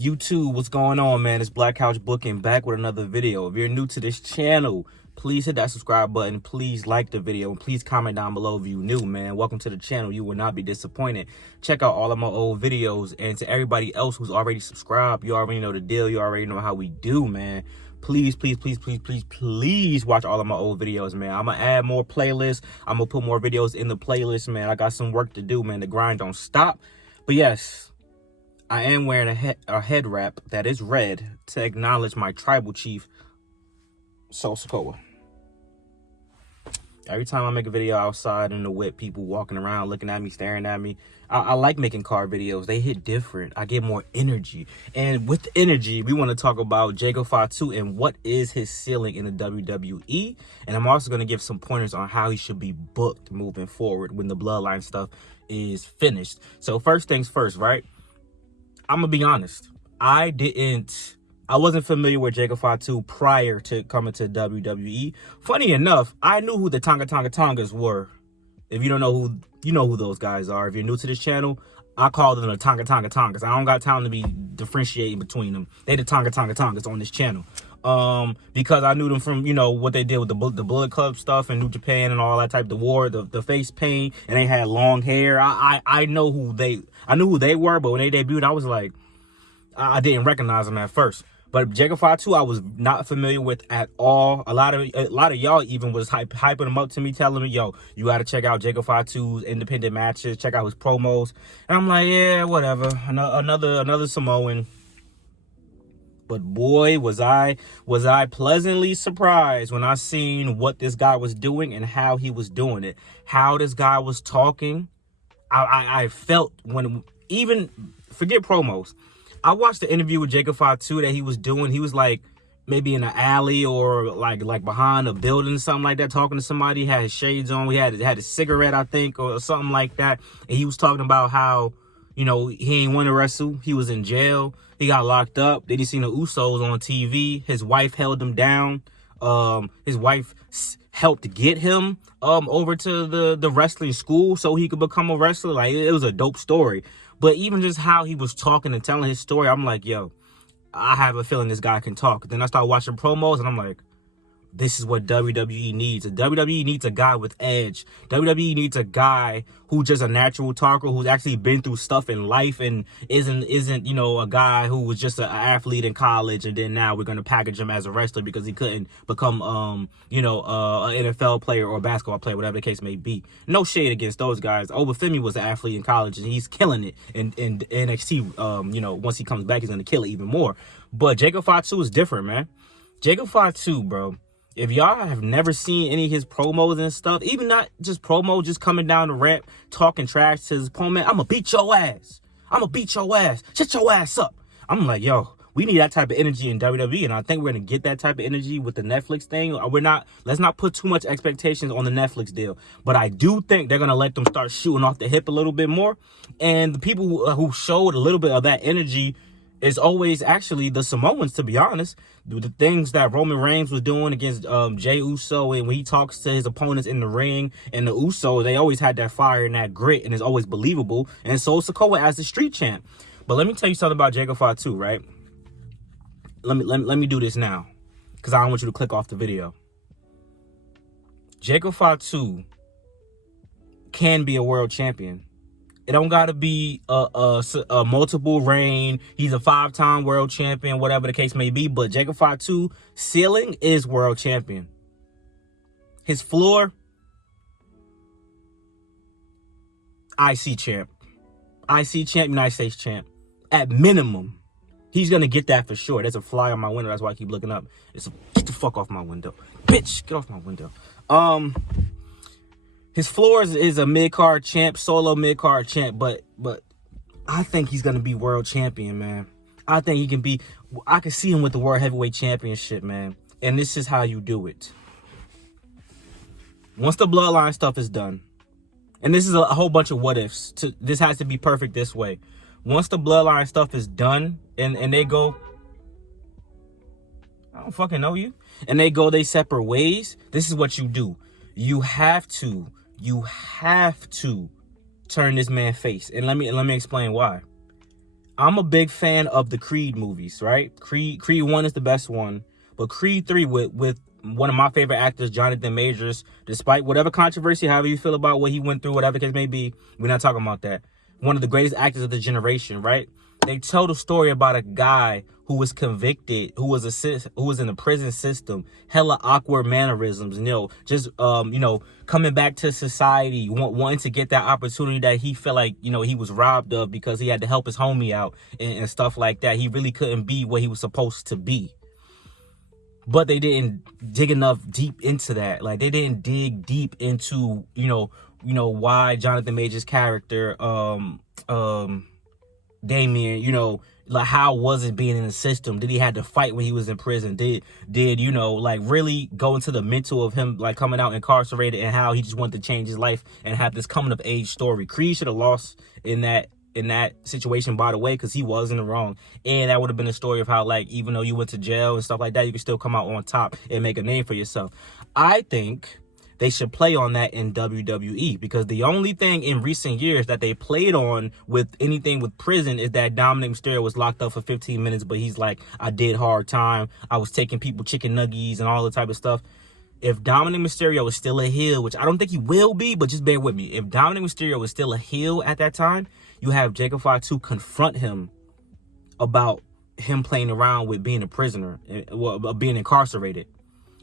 YouTube, what's going on, man? It's Black Couch Booking back with another video. If you're new to this channel, please hit that subscribe button. Please like the video and please comment down below if you're new, man. Welcome to the channel. You will not be disappointed. Check out all of my old videos, and to everybody else who's already subscribed, you already know the deal. You already know how we do, man. Please watch all of my old videos, man. I'm gonna add more playlists. I'm gonna put more videos in the playlist, man. I got some work to do, man. The grind don't stop. But yes, I am wearing a head wrap that is red to acknowledge my tribal chief, Sokoa. Every time I make a video outside in the whip, people walking around, looking at me, staring at me. I like making car videos. They hit different. I get more energy. And with energy, we want to talk about Fatu and what is his ceiling in the WWE. And I'm also going to give some pointers on how he should be booked moving forward when the bloodline stuff is finished. So first things first, right? I'm going to be honest. I wasn't familiar with Fatu prior to coming to WWE. Funny enough, I knew who the Tongas were. If you don't know who, you know who those guys are. If you're new to this channel, I call them the Tongas. I don't got time to be differentiating between them. They the Tongas on this channel. Because I knew them from, you know, what they did with the Bullet Club stuff and New Japan and all that type, the face paint, and they had long hair. I knew who they were, but when they debuted, I was like, I didn't recognize them at first. But Fatu, I was not familiar with at all. A lot of y'all even was hyping them up to me, telling me, yo, you got to check out Fatu's independent matches, check out his promos. And I'm like, yeah, whatever. Another Samoan. But boy, was I pleasantly surprised when I seen what this guy was doing and how he was doing it. How this guy was talking. I felt when, even forget promos, I watched the interview with Fatu that he was doing. He was like maybe in an alley or like behind a building or something like that, talking to somebody. He had his shades on. He had a cigarette, I think, or something like that. And he was talking about how, you know, he ain't want to wrestle. He was in jail. He got locked up. Then he seen the Usos on TV. His wife held him down. His wife helped get him over to the wrestling school so he could become a wrestler. Like, it was a dope story. But even just how he was talking and telling his story, I'm like, yo, I have a feeling this guy can talk. Then I start watching promos and I'm like, this is what WWE needs. WWE needs a guy with edge. WWE needs a guy who's just a natural talker, who's actually been through stuff in life and isn't you know, a guy who was just an athlete in college and then now we're going to package him as a wrestler because he couldn't become you know, an NFL player or a basketball player, whatever the case may be. No shade against those guys. Obafemi was an athlete in college and he's killing it in NXT. You know, once he comes back, he's going to kill it even more. But Fatu is different, man. Fatu, bro. If y'all have never seen any of his promos and stuff, even not just promo, just coming down the ramp, talking trash to his opponent, I'm going to beat your ass. I'm going to beat your ass. Shut your ass up. I'm like, yo, we need that type of energy in WWE, and I think we're going to get that type of energy with the Netflix thing. Let's not put too much expectations on the Netflix deal, but I do think they're going to let them start shooting off the hip a little bit more, and the people who showed a little bit of that energy is always actually the Samoans, to be honest. The things that Roman Reigns was doing against Jey Uso, and when he talks to his opponents in the ring, and the Uso, they always had that fire and that grit, and it's always believable. And so Sokoa as the street champ. But let me tell you something about Fatu, right? Let me do this now, because I don't want you to click off the video. Fatu can be a world champion. It don't got to be a multiple reign. He's a 5-time world champion, whatever the case may be. But Fatu ceiling is world champion. His floor, IC champ. IC champ, United States champ. At minimum, he's going to get that for sure. There's a fly on my window. That's why I keep looking up. Get the fuck off my window. Bitch, get off my window. His floor is a mid-card champ, solo mid-card champ, but I think he's going to be world champion, man. I think he can be, I can see him with the World Heavyweight Championship, man. And this is how you do it. Once the bloodline stuff is done, and this is a whole bunch of what ifs, this has to be perfect this way. Once the bloodline stuff is done and they go, I don't fucking know you, and they go their separate ways, this is what you do. You have to turn this man face. And let me explain why. I'm a big fan of the Creed movies, right? Creed 1 is the best one, but Creed 3 with one of my favorite actors, Jonathan Majors, despite whatever controversy, however you feel about what he went through, whatever the case may be, we're not talking about that. One of the greatest actors of the generation, right? They told a story about a guy who was convicted, who was in the prison system, hella awkward mannerisms, just coming back to society, wanting to get that opportunity that he felt like he was robbed of because he had to help his homie out and stuff like that. He really couldn't be what he was supposed to be. But they didn't dig enough deep into that. Like, they didn't dig deep into why Jonathan Major's character, Damien, like, how was it being in the system? Did he have to fight when he was in prison? Did like, really go into the mental of him, like, coming out incarcerated, and how he just wanted to change his life and have this coming of age story? Creed should have lost in that situation, by the way, because he was in the wrong. And that would have been a story of how, like, even though you went to jail and stuff like that, you could still come out on top and make a name for yourself. I think they should play on that in WWE, because the only thing in recent years that they played on with anything with prison is that Dominic Mysterio was locked up for 15 minutes, but he's like, I did hard time. I was taking people chicken nuggies and all the type of stuff. If Dominic Mysterio is still a heel, which I don't think he will be, but just bear with me. If Dominic Mysterio was still a heel at that time, you have Jacob Fatu confront him about him playing around with being a prisoner, being incarcerated.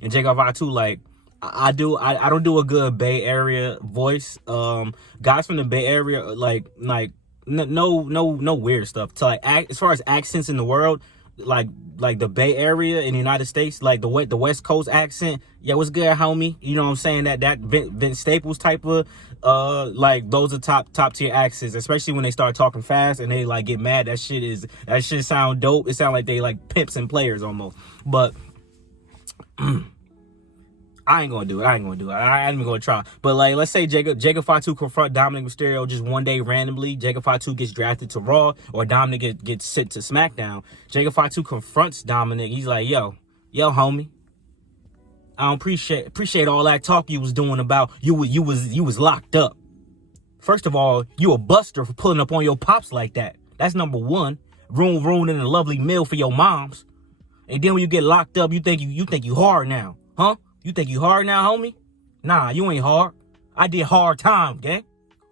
And Jacob Fatu, like, I don't do a good Bay Area voice. Guys from the Bay Area, like no weird stuff. To like as far as accents in the world, like the Bay Area in the United States, like the West Coast accent. Yeah, what's good, homie? You know what I'm saying? That Vince Staples type of like, those are top tier accents, especially when they start talking fast and they like get mad. That shit sound dope. It sound like they like pimps and players almost. But I ain't gonna do it. I ain't even gonna try. But like, let's say Jacob Fatu confront Dominic Mysterio just one day randomly. Jacob Fatu gets drafted to Raw, or Dominic gets sent to Smackdown. Jacob Fatu confronts Dominic. He's like, yo, homie, I don't appreciate all that talk you was doing about you was locked up. First of all, you a buster for pulling up on your pops like that. That's number one. Ruining a lovely meal for your moms. And then when you get locked up, you think you hard now, huh? You think you hard now, homie? Nah, you ain't hard. I did hard time, gang.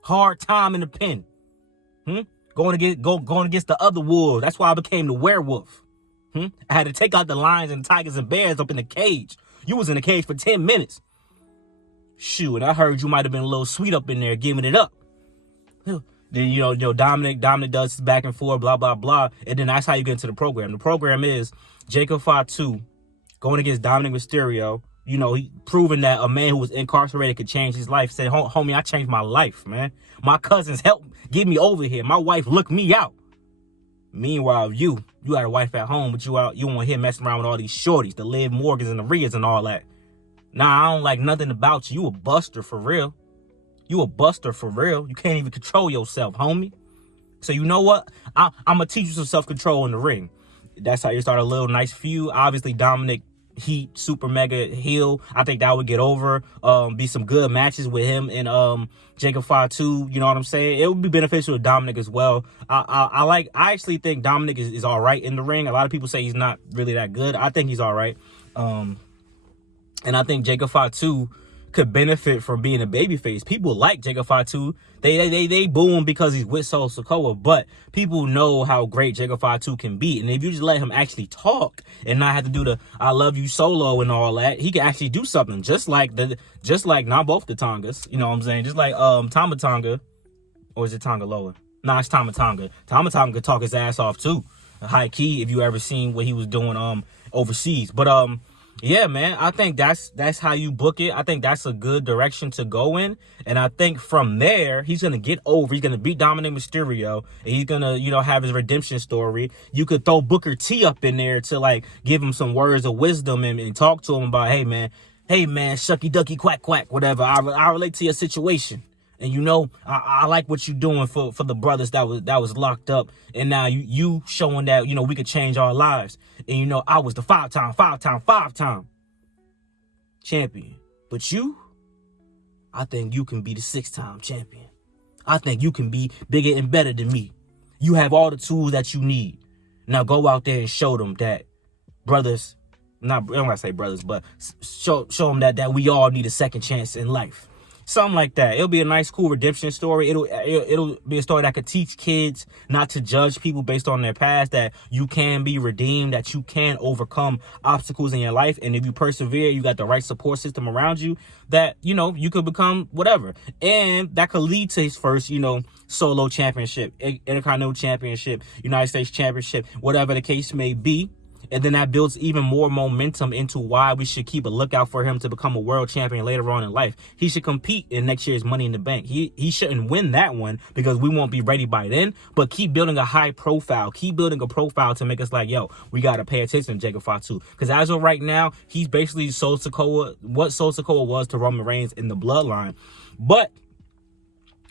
Hard time in the pen. Going against the other wolves. That's why I became the werewolf. I had to take out the lions and tigers and bears up in the cage. You was in the cage for 10 minutes. Shoot, I heard you might have been a little sweet up in there, giving it up. Then, Dominic does his back and forth, blah, blah, blah. And then that's how you get into the program. The program is Jacob Fatu going against Dominic Mysterio. He proving that a man who was incarcerated could change his life. Said, homie, I changed my life, man. My cousins helped get me over here. My wife looked me out. Meanwhile, you got a wife at home, but you want here messing around with all these shorties, the Liv Morgans and the Rias and all that. Nah, I don't like nothing about you. You a buster for real. You can't even control yourself, homie. So you know what? I'm going to teach you some self-control in the ring. That's how you start a little nice feud. Obviously, Dominic, heat, super mega heel. I think that would get over. Be some good matches with him and Jacob Fatu. You know what I'm saying? It would be beneficial to Dominic as well. I actually think Dominic is all right in the ring. A lot of people say he's not really that good. I think he's all right. And I think Jacob Fatu could benefit from being a babyface. People like Jacob Fatu. They boo him because he's with Solo Sikoa, but people know how great Jacob Fatu can be. And if you just let him actually talk and not have to do the I love you solo and all that, he can actually do something. Just like not both the Tongas, you know what I'm saying? Just like Tama Tonga, or is it Tonga Loa? Nah, it's Tama Tonga. Tama Tonga could talk his ass off too. High key, if you ever seen what he was doing overseas. But yeah, man, I think that's how you book it. I think that's a good direction to go in. And I think from there, he's going to get over. He's going to beat Dominic Mysterio. And he's going to, have his redemption story. You could throw Booker T up in there to, like, give him some words of wisdom and talk to him about, hey, man, shucky ducky quack quack, whatever. I relate to your situation. And I like what you're doing for the brothers that was locked up. And now you showing that, we could change our lives. And I was the five-time champion. But I think you can be the 6-time champion. I think you can be bigger and better than me. You have all the tools that you need. Now go out there and show them that brothers, not, I don't want to say brothers, but show them that we all need a second chance in life. Something like that. It'll be a nice, cool redemption story. It'll be a story that could teach kids not to judge people based on their past, that you can be redeemed, that you can overcome obstacles in your life. And if you persevere, you got the right support system around you, that, you know, you could become whatever. And that could lead to his first, you know, solo championship, Intercontinental Championship, United States Championship, whatever the case may be. And then that builds even more momentum into why we should keep a lookout for him to become a world champion later on in life. He should compete in next year's Money in the Bank. He shouldn't win that one because we won't be ready by then, but keep building a high profile. Keep building a profile to make us like, yo, we got to pay attention to Jacob Fatu. Because as of right now, he's basically Sol Sikoa, what Sol Sikoa was to Roman Reigns in the bloodline. But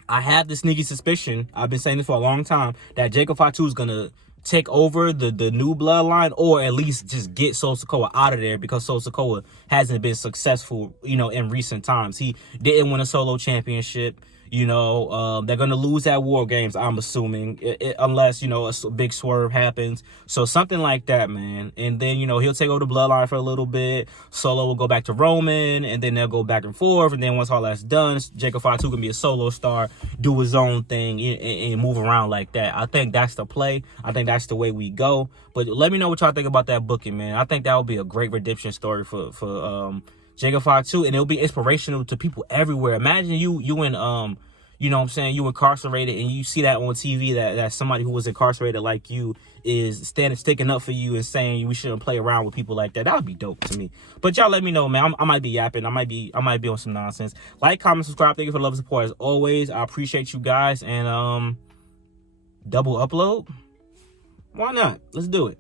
I have the sneaky suspicion, I've been saying this for a long time, that Jacob Fatu is going to take over the new bloodline, or at least just get Sol Sikoa out of there, because Sol Sikoa hasn't been successful, you know, in recent times. He didn't win a solo championship. You know, they're going to lose at War Games, I'm assuming, unless, you know, a big swerve happens. So something like that, man. And then, you know, he'll take over the bloodline for a little bit. Solo will go back to Roman, and then they'll go back and forth. And then once all that's done, Jacob Fatu can be a solo star, do his own thing, and move around like that. I think that's the play. I think that's the way we go. But let me know what y'all think about that booking, man. I think that would be a great redemption story for Jacob Fatu, and it'll be inspirational to people everywhere. Imagine you in you know what I'm saying, you incarcerated, and you see that on TV, that somebody who was incarcerated like you is sticking up for you and saying we shouldn't play around with people like that. That would be dope to me. But y'all let me know, man. I might be yapping. I might be on some nonsense. Like, comment, subscribe. Thank you for the love and support as always. I appreciate you guys. And double upload. Why not? Let's do it.